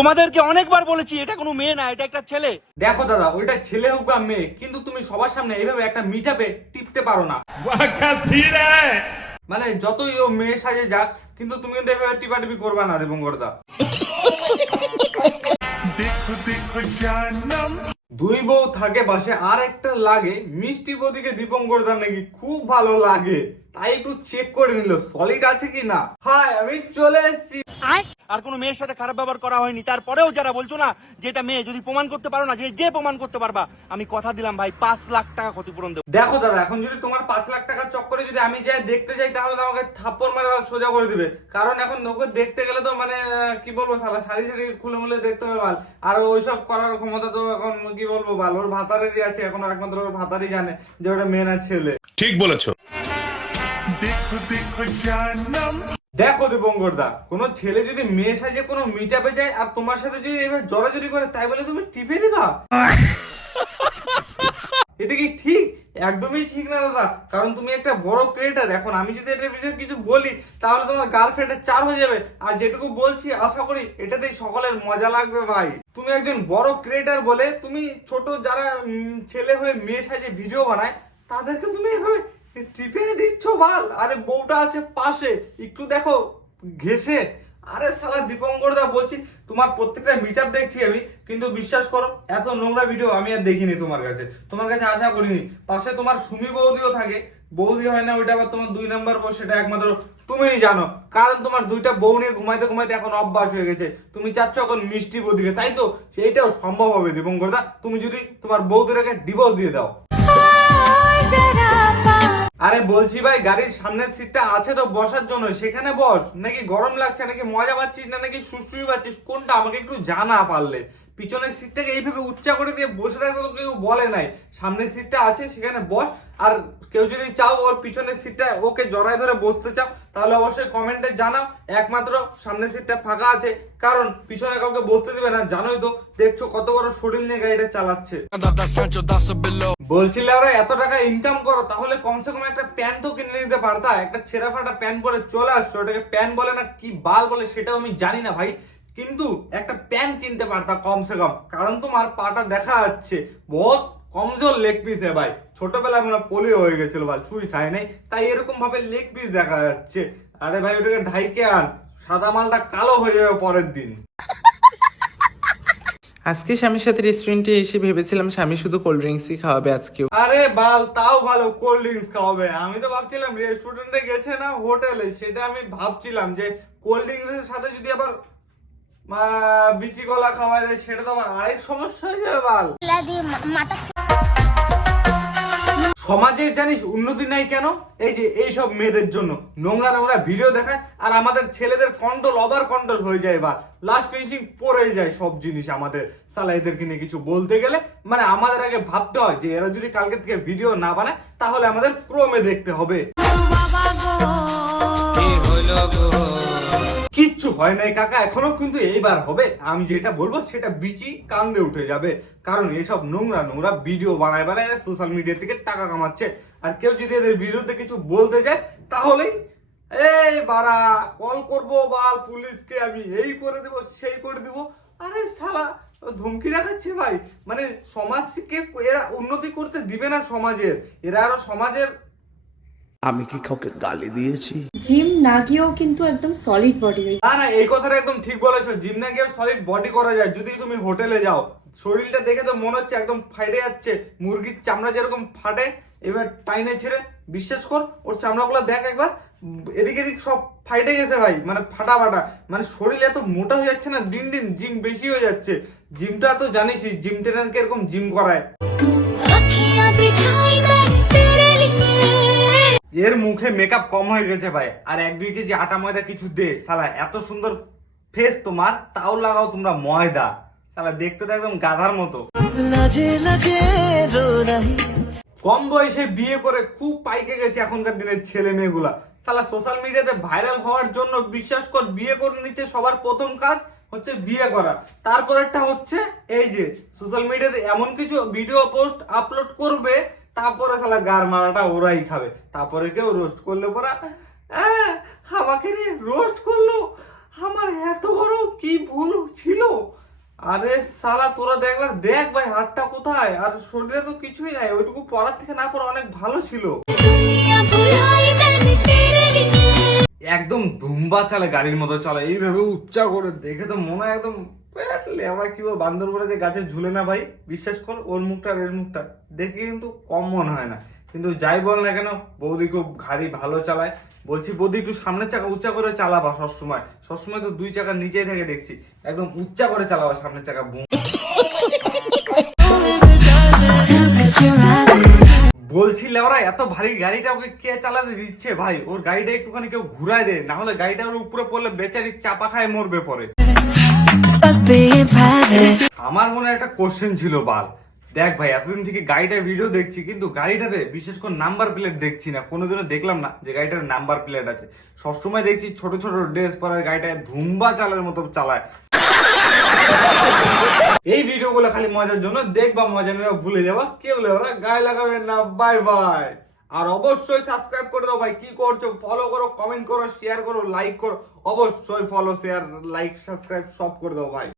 তোমাদেরকে অনেকবার বলেছি এটা কোনো মেয়ে না, এটা একটা ছেলে। দেখো দাদা, ওইটা ছেলে হোক বা মেয়ে, কিন্তু তুমি সবার সামনে এইভাবে একটা মিটআপে টিপতে পারো না। মানে যতই ও মেয়ে সাজে যাক, কিন্তু তুমি কিন্তু এভাবে টিপাটিপি করবা না দেবঙ্গরদা। দুই বউ থাকে বাসে আর একটা লাগে, মিষ্টি বৌদিকে দীপঙ্করদার নাকি খুব ভালো লাগে, তাই একটু চেক করে নিল সলিড আছে কি না। হাই, আমি চলে এসেছি। আর কোনো মেয়ের সাথে খারাপ ব্যবহার করা হয়নি, তারপরেও যারা বলছো না যে এটা মেয়ে, যদি প্রমাণ করতে পারো না, যে প্রমাণ করতে পারবা, আমি কথা দিলাম ভাই 5 লাখ টাকা ক্ষতিপূরণ দেবো। দেখো দাদা, এখন যদি তোমার 5 লাখ টাকার চক্করে যদি আমি যাই দেখতে যাই, তাহলে তো আমাকে থাপ্পড় মেরে সোজা করে দিবে। কারণ এখন ওকে দেখতে গেলে তো মানে কি বলবো, শালা শাড়ি শাড়ি খুলে মুলে দেখতে হবে বাল। আর ওইসব করার ক্ষমতা তো এখন কি বলবো বাল, ওর ভাতারেরই আছে, এখন একমাত্র ওর ভাতারই জানে যে ওটা মেয়ে না ছেলে। ঠিক বলেছো। দেখো দীপঙ্করদা, কোনো ছেলে যদি মেয়ে সাজে কোনো মিটআপে যায় আর তোমার সাথে যদি এভাবে জড়াজড়ি করে, তাই বলে তুমি টিপে দিবা? এটা কি ঠিক? একদমই ঠিক না দাদা। কারণ তুমি একটা বড় ক্রিয়েটার, এখন আমি যদি এটার বিষয়ে কিছু বলি তাহলে তোমার গার্লফ্রেন্ডের 4 হয়ে যাবে। আর যেটুকু বলছি আশা করি এটাতেই সকলের মজা লাগবে ভাই। তুমি একজন বড় ক্রিয়েটার বলে তুমি ছোট যারা ছেলে হয়ে মেয়ে সাজে ভিডিও বানায়, তাদেরকে তুমি এভাবে টিপে দিচ্ছ বাল। আরে বউটা আছে পাশে, একটু দেখো ঘেসে। আরে শালা দীপঙ্করদা, বলছি তোমার প্রত্যেকটা মিটআপ দেখছি আমি, কিন্তু বিশ্বাস করো এত নোংরা ভিডিও আমি আর দেখিনি তোমার কাছে আশা করিনি। পাশে তোমার সুমি বৌদিও থাকে, বৌদি হয় না ওইটা আবার তোমার 2 নাম্বার বউ, সেটা একমাত্র তুমিই জানো। কারণ তোমার 2টা বউ নিয়ে ঘুমাইতে ঘুমাইতে এখন অভ্যাস হয়ে গেছে। তুমি চাচ্ছ এখন মিষ্টি বৌদিকে, তাই তো? সেইটাও সম্ভব হবে দীপঙ্করদা, তুমি যদি তোমার বৌদিটাকে ডিভোর্স দিয়ে দাও। আরে বলছি ভাই, গাড়ির সামনের সিটটা আছে তো বসার জন্য, সেখানে বস। নাকি গরম লাগছে, নাকি মজা পাচ্ছিস, না নাকি সুশ্রুই পাচ্ছিস, কোনটা আমাকে একটু জানা পারলে। পিছনের সিটটাকে এইভাবে উচ্চা করে দিয়ে বসে থাকতে তো কেউ বলে নাই। সামনের সিটটা আছে, সেখানে বস। আর কেউ যদি চাও ওর পিছনের সিটটা ওকে জড়ায় ধরে বসতে চাও, তাহলে অবশ্যই কমেন্টে জানাও। একমাত্র সামনের সিটটা ফাঁকা আছে, কারণ পিছনে কাউকে বসতে দিবে না। জানোই তো, দেখছো কত বড় শরীর নিয়ে গাড়িটা চালাচ্ছে। বলছিলে ওরা এত টাকা ইনকাম করো, তাহলে কমসে কম একটা প্যান্ট তো কিনে নিতে পারতা। একটা ছেঁড়া ফাটা প্যান্ট পরে চলে আসছো, ওটাকে প্যান্ট বলে না কি বাল বলে সেটাও আমি জানি না ভাই, কিন্তু একটা প্যান্ট কিনতে পারতা কমসে কম। কারণ তোমার পাটা দেখা যাচ্ছে বহুত কমজোর লেগ পিস ভাই। ছোটবেলায় মনে পোলিও হয়ে গেছিল ভাই, ছুঁই খায় নাই, তাই এরকম ভাবে লেগ পিস দেখা যাচ্ছে। আরে ভাই, ওটাকে ঢাইকে আন, সাদা মালটা কালো হয়ে যাবে পরের দিন। আজকে স্বামীর সাথে রেস্টুরেন্টে এসে ভেবেছিলাম স্বামী শুধু কোল্ড ড্রিঙ্কসই খাওয়াবে আজকেও। আরে বাল, তাও ভালো কোল্ড ড্রিঙ্কস খাওয়াবে। আমি তো ভাবছিলাম রেস্টুরেন্টে গেছে না হোটেলে, সেটা আমি ভাবছিলাম যে কোল্ড ড্রিঙ্কসের সাথে যদি আবার বিচি কলা খাওয়াই দেয়, সেটা তো আমার আরেক সমস্যা হয়ে যাবে বাল। সমাজের জানিস উন্নতি নাই কেন? এই যে এইসব মেয়েদের জন্য নোংরা নোংরা ভিডিও দেখায়, আর আমাদের ছেলেদের কন্ট্রোল ওভার কন্ট্রোল হয়ে যায় বা লাস্ট ফিনিশিং পড়ে যায় সব জিনিস আমাদের। সালা এদেরকে নিয়ে কিছু বলতে গেলে মানে আমাদের আগে ভাবতে হয় যে এরা যদি কালকে থেকে ভিডিও না বানায়, তাহলে আমাদের ক্রমে দেখতে হবে। কিচ্ছু হয় নাই কাকা, এখনো কিন্তু এইবার হবে। আমি যেটা বলবো সেটা বিচি কান্দে উঠে যাবে। কারণ এইসব নোংরা নোংরা ভিডিও বানায় সোশ্যাল মিডিয়া থেকে টাকা কামাচ্ছে। আর কেউ যদি এদের ভিডিওতে কিছু বলতে যায়, তাহলেই এই বাড়া কল করবো বাল পুলিশকে, আমি এই করে দেবো সেই করে দেবো। আরে শালা ধমকি দেখাচ্ছে ভাই। মানে সমাজকে এরা উন্নতি করতে দিবে না সমাজের, এরা আরো সমাজের। আমি কি কাউকে গালি দিয়েছি? জিম না গিয়েও কিন্তু একদম সলিড বডি হয়ে না, এই কথাটা একদম ঠিক বলেছো। জিম না গিয়ে সলিড বডি করা যায় যদি তুমি হোটেলে যাও। শরীরটা দেখে তো মনে হচ্ছে একদম ফাটে যাচ্ছে, মুরগির চামড়া যেরকম ফাটে, এবার টাইনে ছেড়ে বিশ্বাস কর ওর চামড়াগুলো দেখ একবার, এদিক এদিক সব ফাইটে গেছে ভাই, মানে ফাটা ফাটা। মানে শরীর এত মোটা হয়ে যাচ্ছে না দিন দিন, জিম বেশি হয়ে যাচ্ছে। জিমটা তো জানিসই, জিম ট্রেনারকে এরকম জিম করায়। এর মুখে মেকআপ কম হয়ে গেছে ভাই, আর 1-2 কেজি আটা ময়দা কিছু দে। শালা এত সুন্দর ফেস তোমার, তাও লাগাও তোমরা ময়দা। শালা দেখতে তো একদম গাধার মতো। কম বয়সে বিয়ে করে খুব পাইকে গেছে এখনকার দিনের ছেলে মেয়েগুলা। শালা সোশ্যাল মিডিয়াতে ভাইরাল হওয়ার জন্য বিশ্বাস কর বিয়ে করে নিচ্ছে। সবার প্রথম কাজ হচ্ছে বিয়ে করা, তারপরেরটা হচ্ছে এই যে সোশ্যাল মিডিয়াতে এমন কিছু ভিডিও পোস্ট আপলোড করবে, তারপরে শালা গার মারাটা ওরাই খাবে। তারপরে কেউ রোস্ট করলে পরা আমাকে নিয়ে রোস্ট করলো, আমার এত বড় কি ভুল ছিল। আরে সালা তোরা দেখবার দেখ ভাই হাতটা কোথায়, আর শরীরে তো কিছুই নাই, ওইটুকু পড়ার থেকে না পড়া অনেক ভালো ছিল। একদম ধুম্বা চালে, গাড়ির মতো চলে, এইভাবে উচ্চা করে দেখে তো মনে হয় একদম আমরা কি বান্দর করে যে গাছে ঝুলে না ভাই, বিশ্বাস কর ওর মুখটা আর এর মুখটা দেখে কিন্তু কম মনে হয় না। কিন্তু যাই বল না কেন বৌদি খুব গাড়ি ভালো চালায়। বলছি বৌদি একটু সামনের চাকা উচ্চা করে চালাবা সবসময়, সবসময় তো দুই চাকার নিচেই থেকে দেখছি, একদম উচ্চা করে চালাবা সামনের চাকা। বলছি লেওরা এত ভারী গাড়িটা ওকে কে চালাতে দিচ্ছে ভাই, ওর গাড়িটা একটুখানি কেউ ঘুরায় দেয়, না হলে গাড়িটা ওর উপরে পড়লে বেচারি চাপা খায় মরবে পরে। আমার মনে একটা কোশ্চেন ছিল বাল, দেখ ভাই এতদিন থেকে গাড়িটার ভিডিও দেখছি কিন্তু গাড়িটাতে বিশেষ করে নাম্বার প্লেট দেখছি না, কোনোদিনও দেখলাম না যে গাড়িটার নাম্বার প্লেট আছে। সবসময় দেখছি ছোট ছোট ড্রেস পরার গাড়িটায় ধুম্বা চালের মতো চালায়। এই ভিডিওগুলো খালি মজার জন্য দেখবা, মজা নেওয়া ভুলে যাবা, কেউ ওরা গায়ে লাগাবেন না। Bye bye. আর অবশ্যই সাবস্ক্রাইব করে দাও ভাই, কি করছো ফলো করো, কমেন্ট করো, শেয়ার করো, লাইক করো, অবশ্যই ফলো শেয়ার লাইক সাবস্ক্রাইব সব করে দাও ভাই।